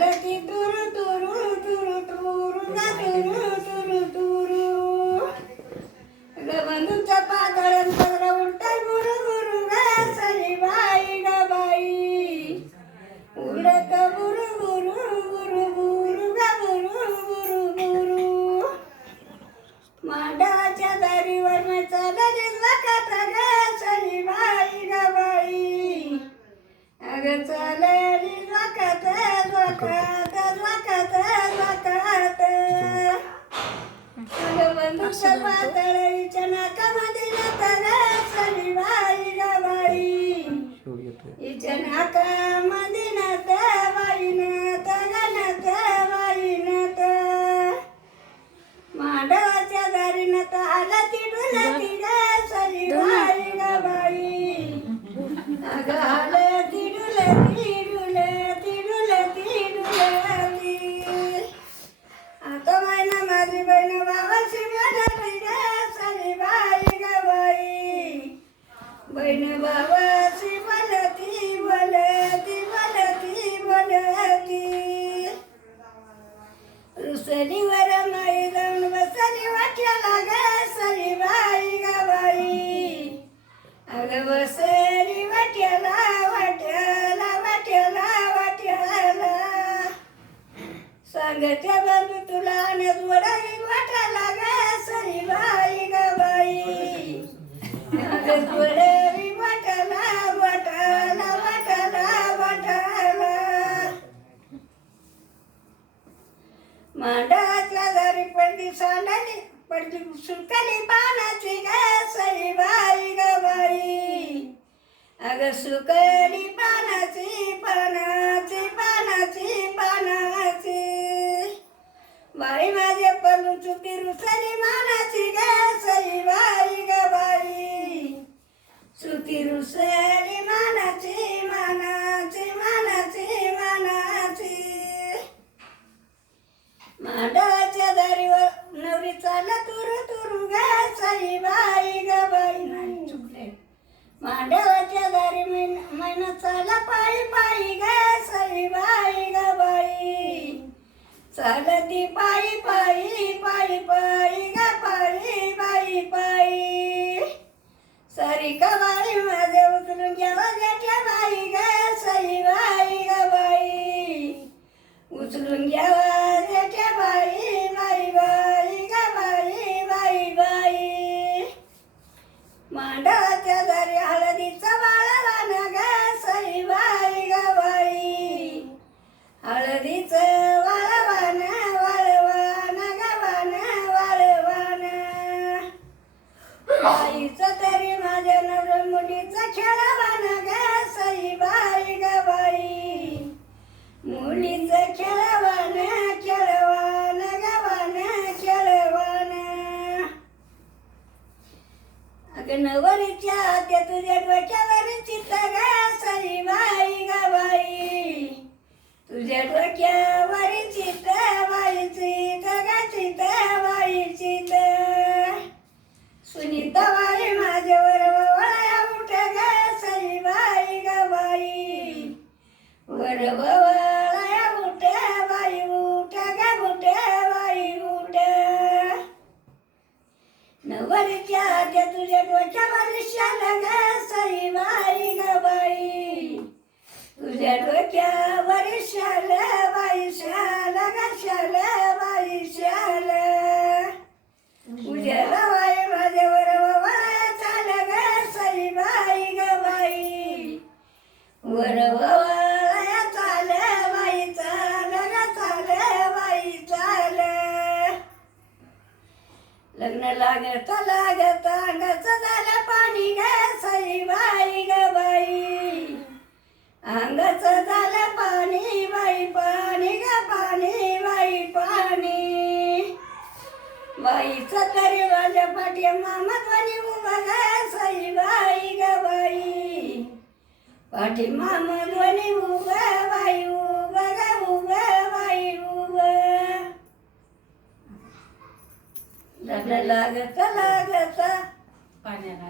आलती तुरु तुरु तुरु तुरु गा तुरु तुरु तुरु ग बंधूच्या पातळन पदर उलटा गुरु गुरु गा सई बाई ग बाई उडत गुरु गुरु गुरु गुरु गा गुरु गुरु गुरु मांडवाच्या दारीवर मी चालली वाकत ग सई बाई ग बाई अग चालली वाकत वाकत वाकत वाकत अग बंधूच्या पातळीच्या नाकामध्ये नात ग सई बाई ग बाई हिच्या नाकामध्ये नात बाई नात ग नात बाई नात मांडवाच्या दारी नात आला तिडून ती ग सई बाई ग बाई अग आलं तिडूल तिडूल तिडूल तिडूल आता महिना माझी बहीण बाबाची म्हणाली ग सई बाई ग बाई बहीण बाबाची बोलती बोलती बोलती बोलती रुसलीवर माई जाऊन बसली वाट्याला ग सई बाई ग बाई अग बसली वाट्याला वाट्याला वाट्याला वाट्याला सांगते बाबू तुला अनेक वडाई वाटाला ग सई बाई ग बाई अनेक वडाई वाटाला वाटाला वाटाला वाटाला मांडवातल्या दारी पडली सांडली पडली सुकली पानाची ग सई बाई ग बाई अग सुकली पानाची पानाची पानाची पानाची बाई माझे पलू चुकी रुसली मानाची ग सई बाई ग बाई चुकी रुसली मानाची मानाची मानाची मानाची मांडवाच्या दारीवर नवरी चालला तुरु तुरु ग सई बाई ग बाई नाही चुकले मांडवाच्या दारी मैना चाला पायी पायी ग सई बाई ग बाई चालती पायी पायी पायी पायी ग पायी पायी पायी सारी का बाई माझे उचलून घ्यावा जेठ्या बाई ग सई बाई ग बाई उचलून घ्यावा जेठ्या बाई बाई बाई ग बाई बाई बाई मांडवाच्या दारी हळदीचा वाळवान ग सई बाई ग बाई हळदीचं वाळवान वाळवान ग वान वाळवान बाईचं तरी माझ्या नवर मुलीचं खेळवान ग सई बाई ग बाई मुलीचं खेळवान खेळवान ग वान खेळवान अग नवरीच्या हात्या तुझ्या डोक्यावर चित्त ग सई बाई ग बाई तुझ्या डोक्यावर चित्त बाई चित्त ग चित्त बाई चित्त सुनीता बाई माझ्यावर वळया उठ ग सई बाई ग बाई वर वळया उठ बाई उठ ग उठ बाई उठ नवरीच्या हात्या तुझ्या डोक्यावर शाल ग सई बाई ग बाई तुझ्या डोक्यावर शाल बाई शाल ग शाल बाई शाल उज्याला बाई माझ्यावर वळया चाल ग सई बाई ग बाई वर वळया चाल बाई चाल ग चाल बाई चाल लग्न लागत लागत अंगाचं झालं पाणी ग सई बाई ग बाई अंगाचं झालं पाणी बाई पाणी ग पाणी बाई पाणी बाईचं तरी माझ्या पाठी मामाध्वनी उभा ग सई बाई ग बाई पाठी मामाध्वनी उभा बाई उभा ग उभा बाई उभा लग्न लागत लागत पाण्याला